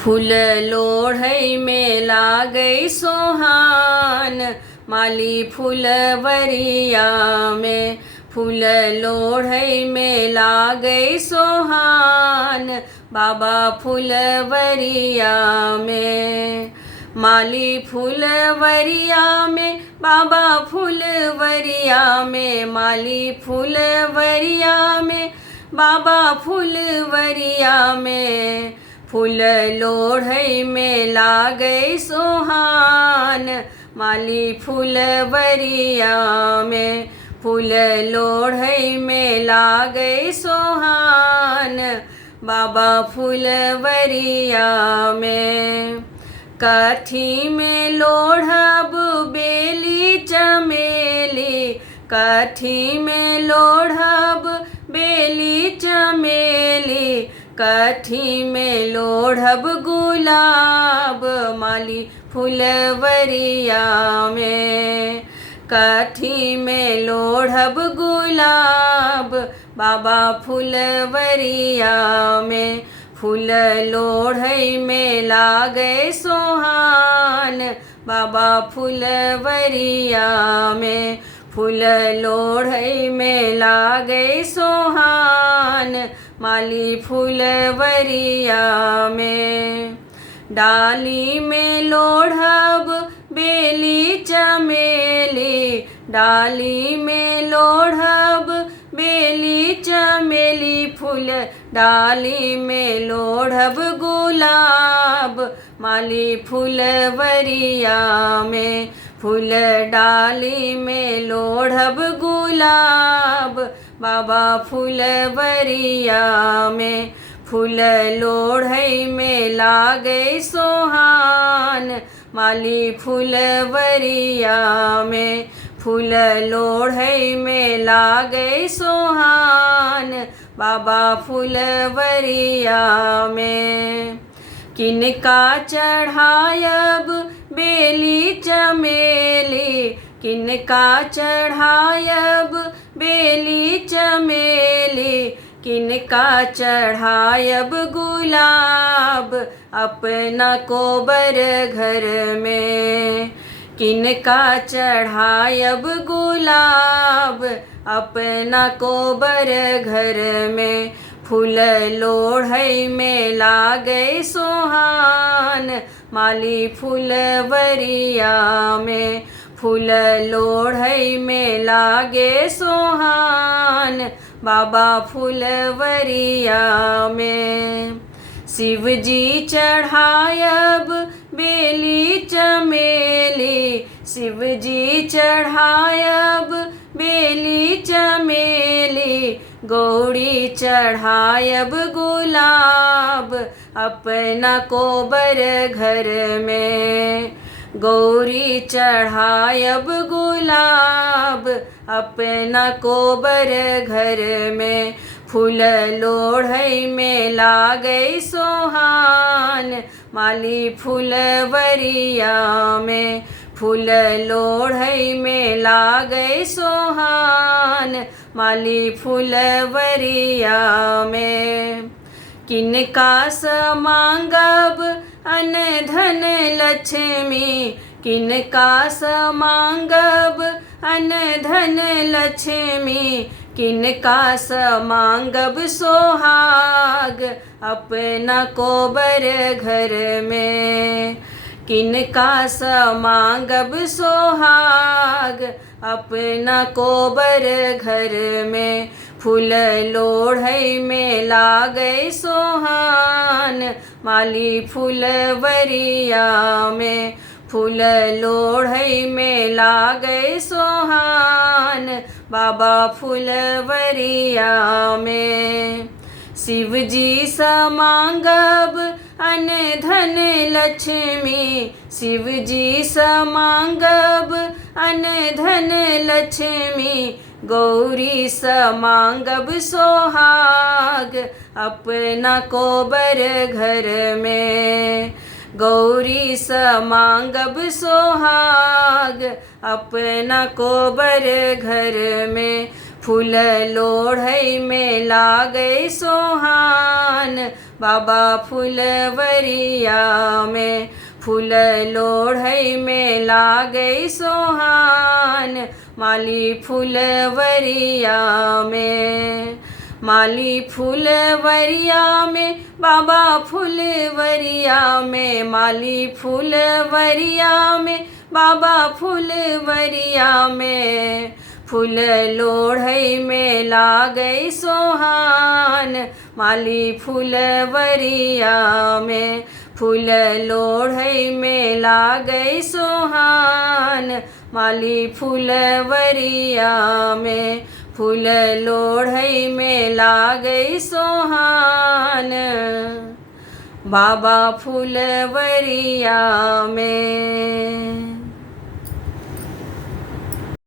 फूल लोढ़ई में लागई सोहान, माली फूलवरिया में। फूल लोढ़ई में लागई सोहान, बाबा फूलवरिया में। माली फूलवरिया में, बाबा फूलवरिया में। माली फूलवरिया में, बाबा फूलवरिया में। फूल लोढ़ई में लागई सोहान, माली फूलवरिया में। फूल लोढ़ई में लागई सोहान, बाबा फूलवरिया में। कथी में लोढ़ब बेली चमेली, कथी में लोढ़ब बेली चमेली। कथी में लोढ़ब गुलाब, माली फूलवरिया में। कथी में लोढ़ब गुलाब, बाबा फूलवरिया में। फूल लोढ़ई में लागई सोहान, बाबा फूलवरिया में। फूल लोढ़ई में लागई सोहान, माली फूलवरिया में। डाली में लोढ़ब बेली चमेली, डाली में लोढ़ब बेली चमेली। फूल डाली में लोढ़ब गुलाब, माली फूलवरिया में। फूल डाली में लोढ़ब गुलाब, बाबा फूलवरिया में। फूल लोढ़ई में लागई सोहान, माली फूलवरिया में। फूल लोढ़ई में लागई सोहान, बाबा फूलवरिया में। किनका चढ़ायब बेली चमेली, किनका चढ़ायब बेली चमेली। किनका चढ़ायब गुलाब, अपना कोबर घर में। किनका चढ़ायब गुलाब, अपना कोबर घर में। फूल लोढ़ई में लागई सोहान, माली फूलवरिया में। फूल लोढ़ई में लागे सोहान, बाबा फूलवरिया में। शिव जी चढ़ायब बेली चमेली, शिव जी चढ़ायब बेली चमेली। गौरी चढ़ायब गुलाब, अपना कोबर घर में। गौरी चढ़ायब गुलाब, अपना कोबर घर में। फूल लोढ़ई में लागई सोहान, माली फूलवरिया में। फूल लोढ़ई में लागई सोहान, माली फूलवरिया में। किनका समांगब अन धन लक्ष्मी, किनका समांगब अन धन लक्ष्मी। किनका समांगब सोहाग, अपना कोबर घर में। किनका समांगब सोहाग, अपना कोबर घर में। फूल लोढ़ई में लागई सोहान, माली फूलवरिया में। फूल लोढ़ई में लागई सोहान, बाबा फूलवरिया में। शिव जी समांगब अन धन लक्ष्मी, शिव जी समांगब अन धन लक्ष्मी। गौरी समांगब सोहाग, अपना कोबर घर में। गौरी समांगब सोहाग, अपना कोबर घर में। फूल लोढ़ई में लागई सोहान बाबा फुलवरिया में। फूल लोढ़ई में लागई सोहान माली फुलवरिया में। माली फुलवरिया में बाबा फुलवरिया में। माली फुलवरिया में बाबा फुलवरिया में। फूल लोढ़ई में लागई सोहान माली फुलवरिया में। फूल लोढ़ई में लागई सोहान माली फुलवरिया में। फूल लोढ़ई में लागई सोहान बाबा फुलवरिया में।